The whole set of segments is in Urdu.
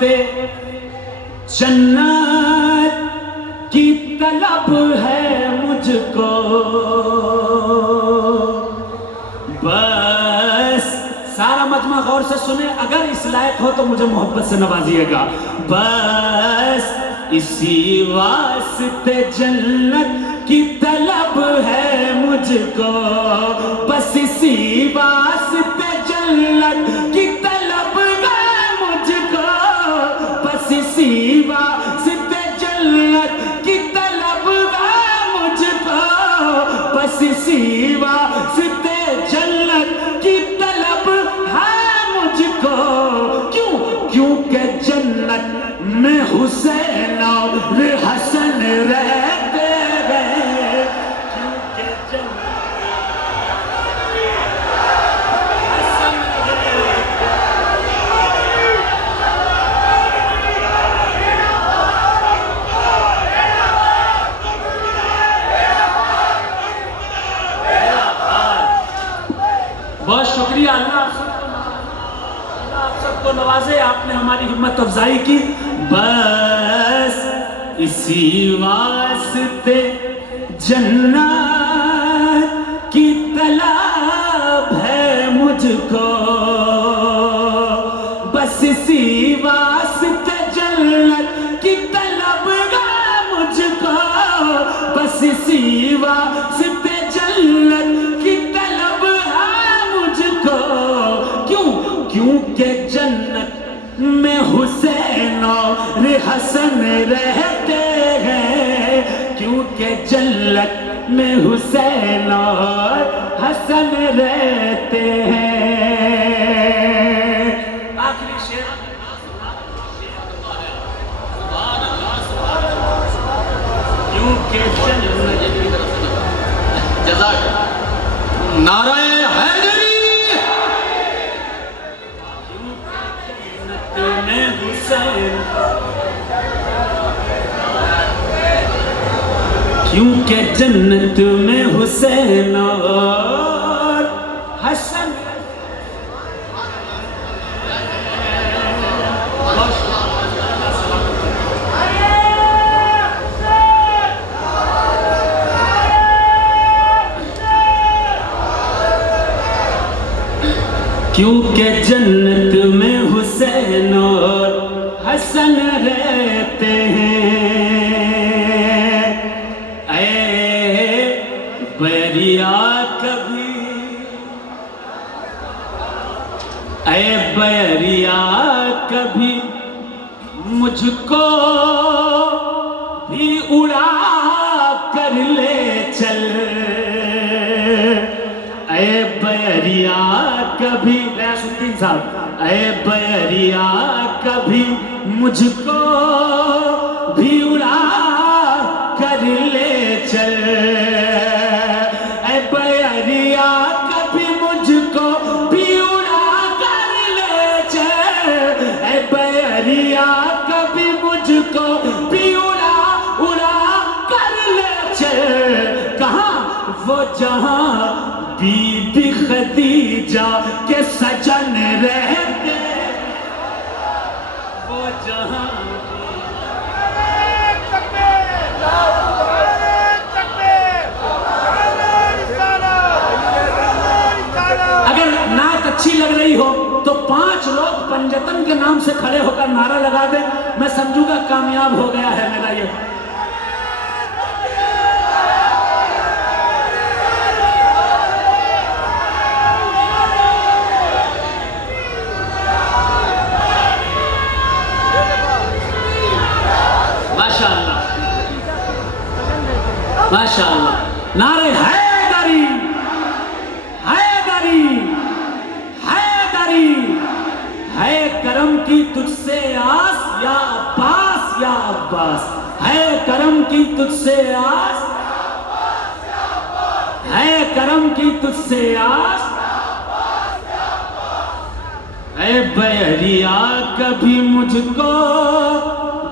واسطے جنت کی طلب ہے مجھ کو، بس سارا مجمع غور سے سنیں، اگر اس لائق ہو تو مجھے محبت سے نوازیے گا. بس اسی واسطے جنت کی طلب ہے مجھ کو، بس اسی واسطے جنت کی طلب ہے مجھ کو، بس اسی واسطے جنت کی طلب ہے مجھ کو، بس اسی واسطے جنت کی طلب ہے مجھ کو. کیونکہ جنت میں حسین اور حسن رہتے ہیں. کیونکہ جنت حسن رہتے بہت شکریہ. اللہ آپ سب کو نوازے، آپ نے ہماری ہمت افزائی کی. بس اسی واسطے جنت کی طلب ہے مجھ کو، بس اسی واسطے جنت کی طلب ہے مجھ کو، بس اسی واسطے جنت کی طلب ہے مجھ کو. کیونکہ جنت میں حسین اور حسن رہتے ہیں. کیونکہ جنت میں حسین اور حسن رہتے ہیں. آخری شعر کیونکہ جنت جزاک نعرہ حیدری. کیونکہ جنت میں حسین اور حسن. کیونکہ جنت میں حسین اور حسن رہتے ہیں. اے بیریا کبھی، اے بیریا کبھی مجھ کو بھی اڑا کر لے چل. اے بیریا کبھی، غیاث الدین صاحب، اے بیریا کبھی مجھ کو بھی اڑا کر لے چل. اے بیریا کبھی مجھ کو بھی اڑا کر لے چل. اے بیریا کبھی مجھ کو بھی اڑا کر لے چل. کہاں وہ جہاں بی بی خدیجہ کے سجن رہتے، وہ جہاں. اگر نعت اچھی لگ رہی ہو تو 5 لوگ پنجتن کے نام سے کھڑے ہو کر نعرہ لگا دیں، میں سمجھوں گا کامیاب ہو گیا ہے میرا یہ. ماشاءاللہ. نعرہ حیدری، حیدری، حیدری. ہے کرم کی تجھ سے آس یا عباس، یا عباس. ہے کرم کی تجھ سے آس، ہے کرم کی تجھ سے آس. اے بیریا کبھی مجھ کو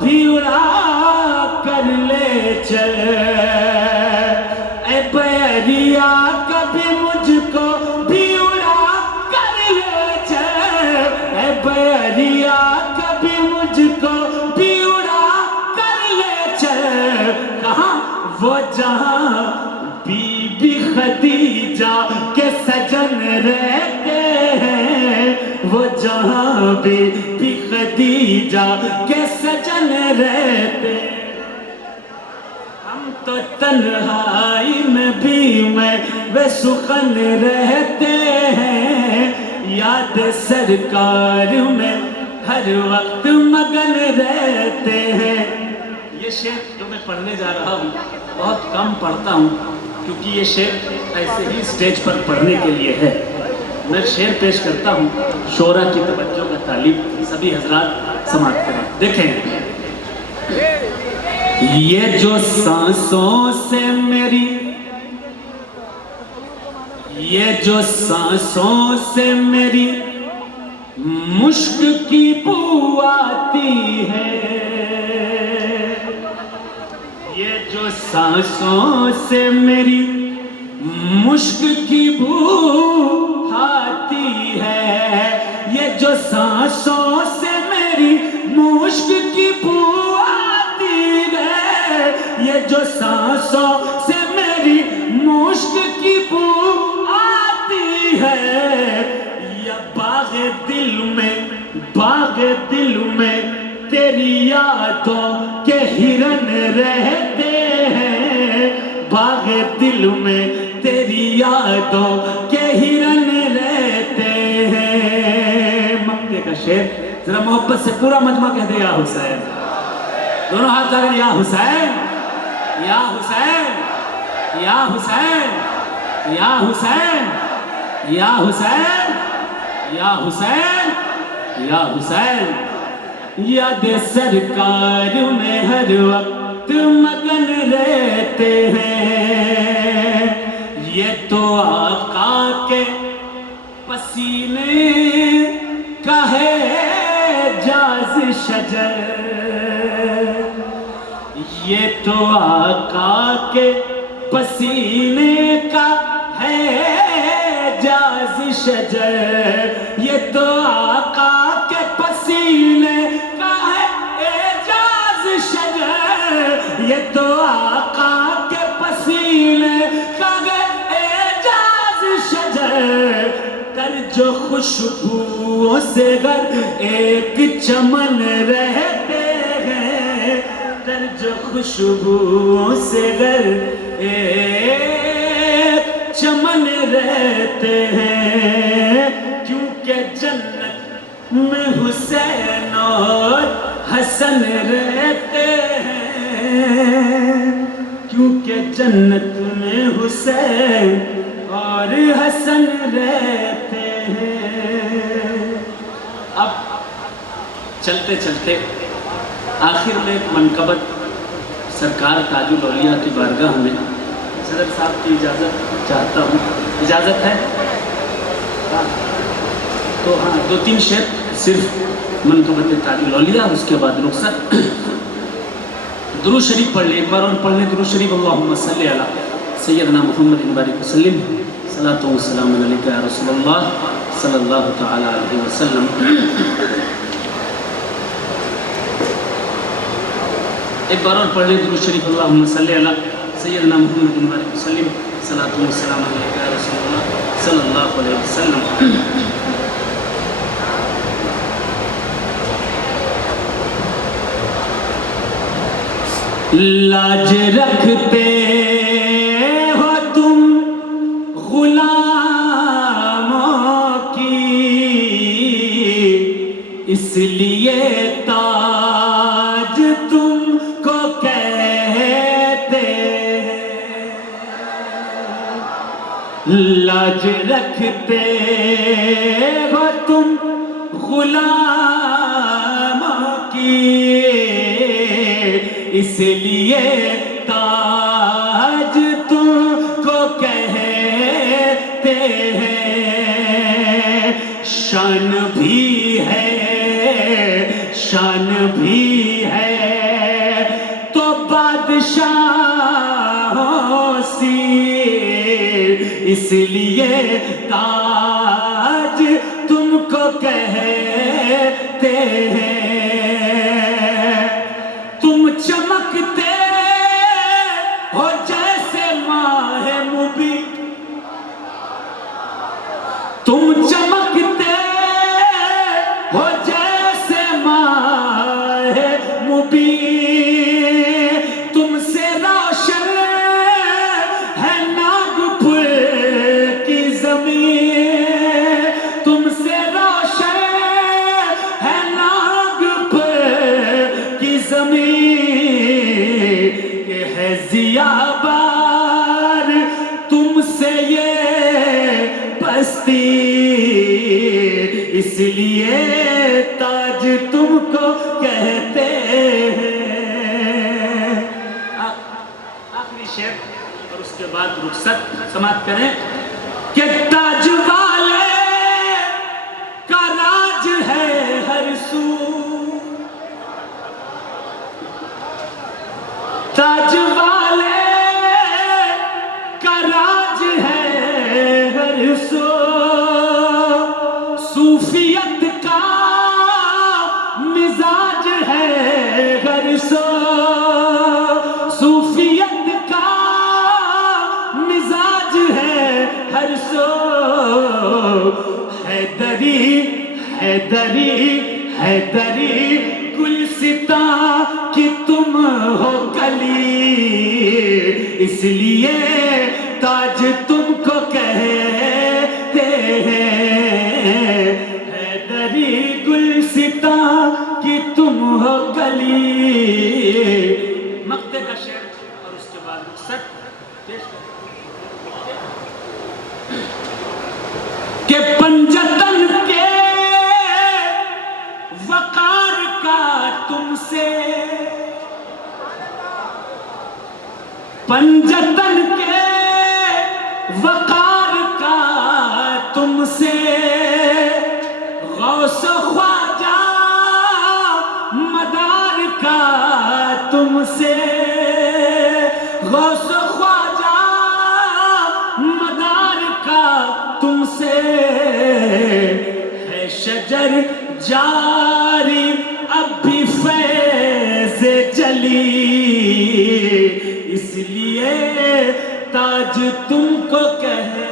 بھی اڑا کر لے چل. اے بیریا کبھی مجھ کو بھی اڑا کر لے چل. اے بیریا کبھی مجھ بی بی خدیجہ کے سجن رہتے، ہم تو تنہائی میں بھی میں وہ سخن رہتے ہیں، یاد سرکار میں ہر وقت مگن رہتے ہیں۔ یہ شعر جو میں پڑھنے جا رہا ہوں بہت کم پڑھتا ہوں، کیونکہ یہ شعر ایسے ہی سٹیج پر پڑھنے کے لیے ہے۔ میں شعر پیش کرتا ہوں، شعراء کی توجہ کا طالب سبھی حضرات سماعت کریں۔ دیکھیں، یہ جو سانسوں سے میری، یہ جو سانسوں سے میری مشک کی بو آتی ہے، یہ جو سانسوں سے میری مشک کی بو آتی ہے، یہ جو سانسوں سے میری مشک کی بو آتی ہے، یہ جو سانسوں سے میری مشک کی بو آتی ہے، یا باغ دل میں تیری یادوں کے ہرن رہتے ہیں، باغ دل میں تیری یادوں کے ہرن رہتے ہیں۔ مکے کا شعر ذرا محبت سے پورا مجمع کہہ دے، یا حسین، دونوں ہاتھ اگر، یا حسین، یا حسین، یا حسین، یا حسین، یا حسین، یا حسین، یا حسین، یاد سرکار میں ہر وقت مگن رہتے ہیں، یہ تو آقا کے پسینے کا ہے جاز شجر، یہ تو آقا کے پسینے کا ہے جاز شجر، یہ تو آقا کے پسینے کا ہے اعجاز شجر، یہ تو آقا کے پسینے کا ہے اعجاز شجر، کر جو خوشبوؤں سے گر ایک چمن رہتے ہیں، کر جو خوشبوؤں سے گر ایک چمن رہتے ہیں، کیونکہ جنت میں حسین اور حسن رہتے ہیں، کیونکہ جنت میں حسین اور حسن رہتے ہیں۔ اب چلتے چلتے آخر میں ایک منقبت سرکار تاج الاولیاء کی بارگاہ میں صدر صاحب کی اجازت چاہتا ہوں، اجازت ہے؟ تو ہاں، 2-3 شعر صرف منقبت تاج الاولیاء، اس کے بعد رخصت۔ درود شریف پڑھ لیں ایک بار، اور پڑھ لیں درود شریف، اللہم صلی علی سیدنا محمد بارک وسلم، صلاۃ و سلام علیک یا رسول اللہ صلی اللہ تعالی علیہ وسلم۔ ایک بار اور پڑھ لیں درود شریف، اللہم صلی علی سیدنا محمد بارک وسلم، صلاۃ و سلام علیک یا رسول اللہ صلی اللہ علیہ وسلم۔ لاج رکھتے ہو تم غلاموں کی، اس لیے تاج تم کو کہتے ہیں، لاج رکھتے ہو تم غلاموں کی، اس لیے تاج تم کو کہتے ہیں، شان بھی ہے، شان بھی ہے تو بادشاہوں سی، اس لیے تاج تم کو کہتے ہیں، تم چمکتے ہو جیسے ماہ مبین، تم چمکتے ہو جیسے ضیابار تم سے یہ پستی، اس لیے تاج تم کو کہتے ہیں۔ آخری شعر اور اس کے بعد رخصت سماعت کریں کہ تاج والے کا راج ہے ہر سو، تاج والے کا راج ہے ہر سو، صوفیت کا مزاج ہے ہر سو، صوفیت کا مزاج ہے ہر سو، حیدری حیدری حیدری گلستاں کی تم ہو کلی، اس لیے تاج تم کو کہتے ہیں، حیدری گلستاں کی تم ہو کلی۔ مقطع کا شعر اور اس کے بعد رخصت پیش کریں کہ پنجتن کے وقار کا تم سے، پنجتن کے وقار کا تم سے، غوث و خواجہ مدار کا تم سے، غوث و خواجہ مدار کا تم سے، ہے شجر جاری اب بھی فیض جلی، اس لیے تاج تم کو کہتے